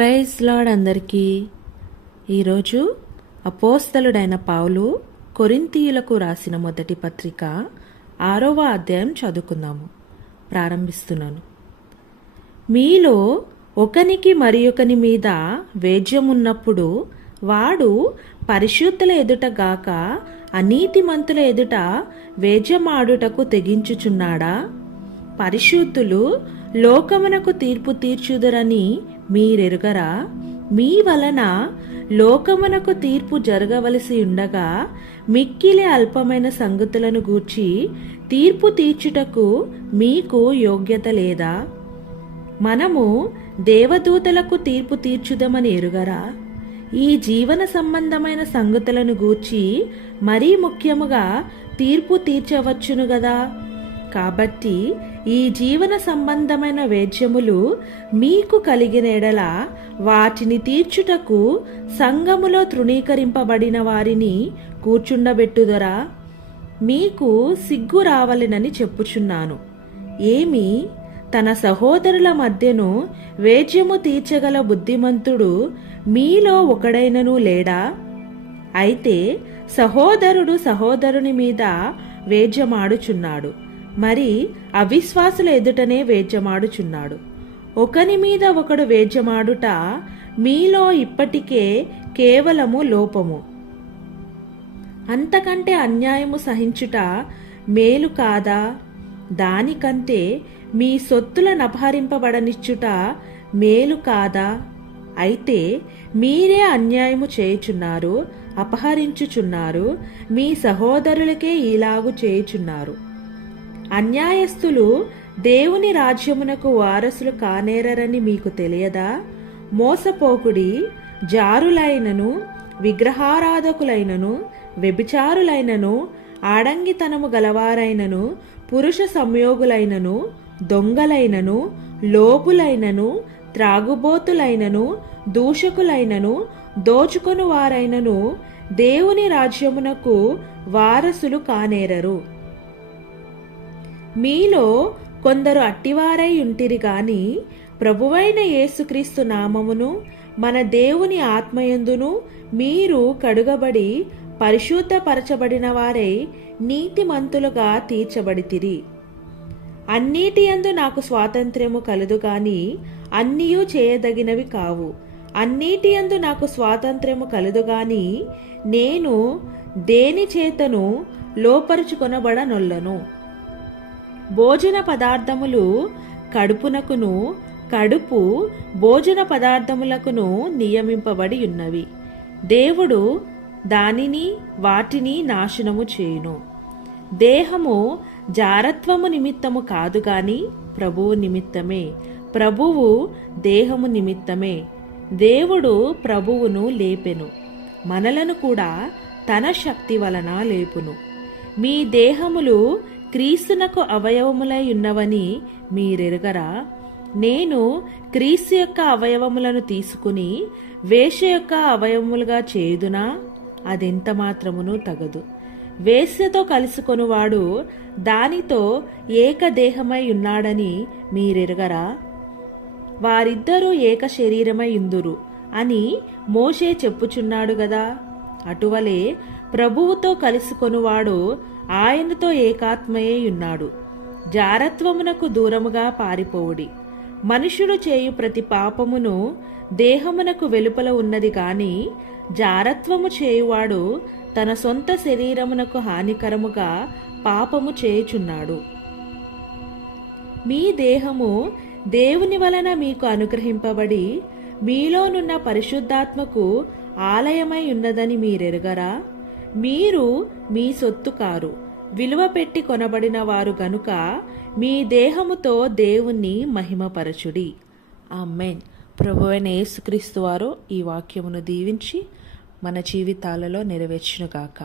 Praise lord అందరికీ. ఈరోజు అపోస్తలుడైన పౌలు కొరింథీయులకు రాసిన మొదటి పత్రిక 6వ అధ్యాయం చదువుకుందాము. ప్రారంభిస్తున్నాను. మీలో ఒకనికి మరి ఒకని మీద వేద్యమున్నప్పుడు వాడు పరిశుద్ధుల ఎదుట గాక అనీతిమంతుల ఎదుట వేద్యమాడుటకు తెగించుచున్నాడా? పరిశుద్ధులు లోకమునకు తీర్పు తీర్చుదురని మీరెరుగరా? మీ వలన లోకమునకు తీర్పు జరగవలసి ఉండగా మిక్కిలి అల్పమైన సంగతులను గూర్చి తీర్పు తీర్చుటకు మీకు యోగ్యత లేదా? మనము దేవదూతలకు తీర్పు తీర్చుదమని ఎరుగరా? ఈ జీవన సంబంధమైన సంగతులను గూర్చి మరీ ముఖ్యముగా తీర్పు తీర్చవచ్చును గదా. కాబట్టి ఈ జీవన సంబంధమైన వేద్యములు మీకు కలిగిన ఎడల వాటిని తీర్చుటకు సంఘములో తృణీకరింపబడిన వారిని కూర్చుండబెట్టుదరా? మీకు సిగ్గు రావలెనని చెప్పుచున్నాను. ఏమి, తన సహోదరుల మధ్యను వేద్యము తీర్చగల బుద్ధిమంతుడు మీలో ఒకడైనను లేడా? అయితే సహోదరుడు సహోదరుని మీద వేద్యమాడుచున్నాడు, మరి అవిశ్వాసుల ఎదుటనే వేద్యమాడుచున్నాడు. ఒకని మీద ఒకడు వేద్యమాడుట మీలో ఇప్పటికే కేవలము లోపము. అంతకంటే అన్యాయము సహించుట మేలు కాదా? దానికంటే మీ సొత్తులను అపహరింపబడనిచ్చుట మేలు కాదా? అయితే మీరే అన్యాయము చేయుచున్నారు, అపహరించుచున్నారు, మీ సహోదరులకే ఇలాగు చేయుచున్నారు. అన్యాయస్తులు దేవుని రాజ్యమునకు వారసులు కానేరని మీకు తెలియదా? మోసపోకుడి. జారులైనను, విగ్రహారాధకులైనను, వ్యభిచారులైనను, ఆడంగితనము గలవారైనను, పురుష సంయోగులైనను, దొంగలైనను, లోపులైనను, త్రాగుబోతులైనను, దూషకులైనను, దోచుకొను వారైనను దేవుని రాజ్యమునకు వారసులు కానేరరు. మీలో కొందరు అట్టివారై ఉంటిరి గాని ప్రభువైన యేసుక్రీస్తు నామమును మన దేవుని ఆత్మయందును మీరు కడుగబడి పరిశుద్ధపరచబడిన వారై నీతిమంతులుగా తీర్చబడితిరి. అన్నిటియందు నాకు స్వాతంత్ర్యము కలదు గాని అన్నియూ చేయదగినవి కావు. అన్నిటియందు నాకు స్వాతంత్ర్యము కలదు గాని నేను దేని చేతను లోపరుచుకొనబడనొల్లను. భోజన పదార్థములు కడుపునకును, కడుపు భోజన పదార్థములకును నియమింపబడి ఉన్నవి. దేవుడు దానిని వాటిని నాశనము చేయును. దేహము జారత్వము నిమిత్తము కాదు గాని ప్రభువు నిమిత్తమే, ప్రభువు దేహము నిమిత్తమే. దేవుడు ప్రభువును లేపెను, మనలను కూడా తన శక్తి వలన లేపును. మీ దేహములు క్రీస్తునకు అవయవములై ఉన్నవని మీరెరుగరా? నేను క్రీస్తు యొక్క అవయవములను తీసుకుని వేశ్య యొక్క అవయవములుగా చేయుదునా? అదెంత మాత్రమును తగదు. వేశ్యతో కలుసుకొనువాడు దానితో ఏకదేహమై ఉన్నాడని మీరెరుగరా? వారిద్దరూ ఏక శరీరమై ఉందురు అని మోషే చెప్పుచున్నాడు గదా. అటువలే ప్రభువుతో కలుసుకొనువాడు ఆయనతో ఏకాత్మయే ఉన్నాడు. జారత్వమునకు దూరముగా పారిపోవుడి. మనుషుడు చేయు ప్రతి పాపమును దేహమునకు వెలుపల ఉన్నది గాని జారత్వము చేయువాడు తన సొంత శరీరమునకు హానికరముగా పాపము చేయుచున్నాడు. మీ దేహము దేవుని వలన మీకు అనుగ్రహింపబడి మీలోనున్న పరిశుద్ధాత్మకు ఆలయమై ఉన్నదని మీరెరుగరా? మీరు మీ సొత్తు కారు, విలువ పెట్టి కొనబడిన వారు గనుక మీ దేహముతో దేవుణ్ణి మహిమపరచుడి. ఆమేన్. ప్రభువైన యేసుక్రీస్తు వారు ఈ వాక్యమును దీవించి మన జీవితాలలో నెరవేర్చునుగాక.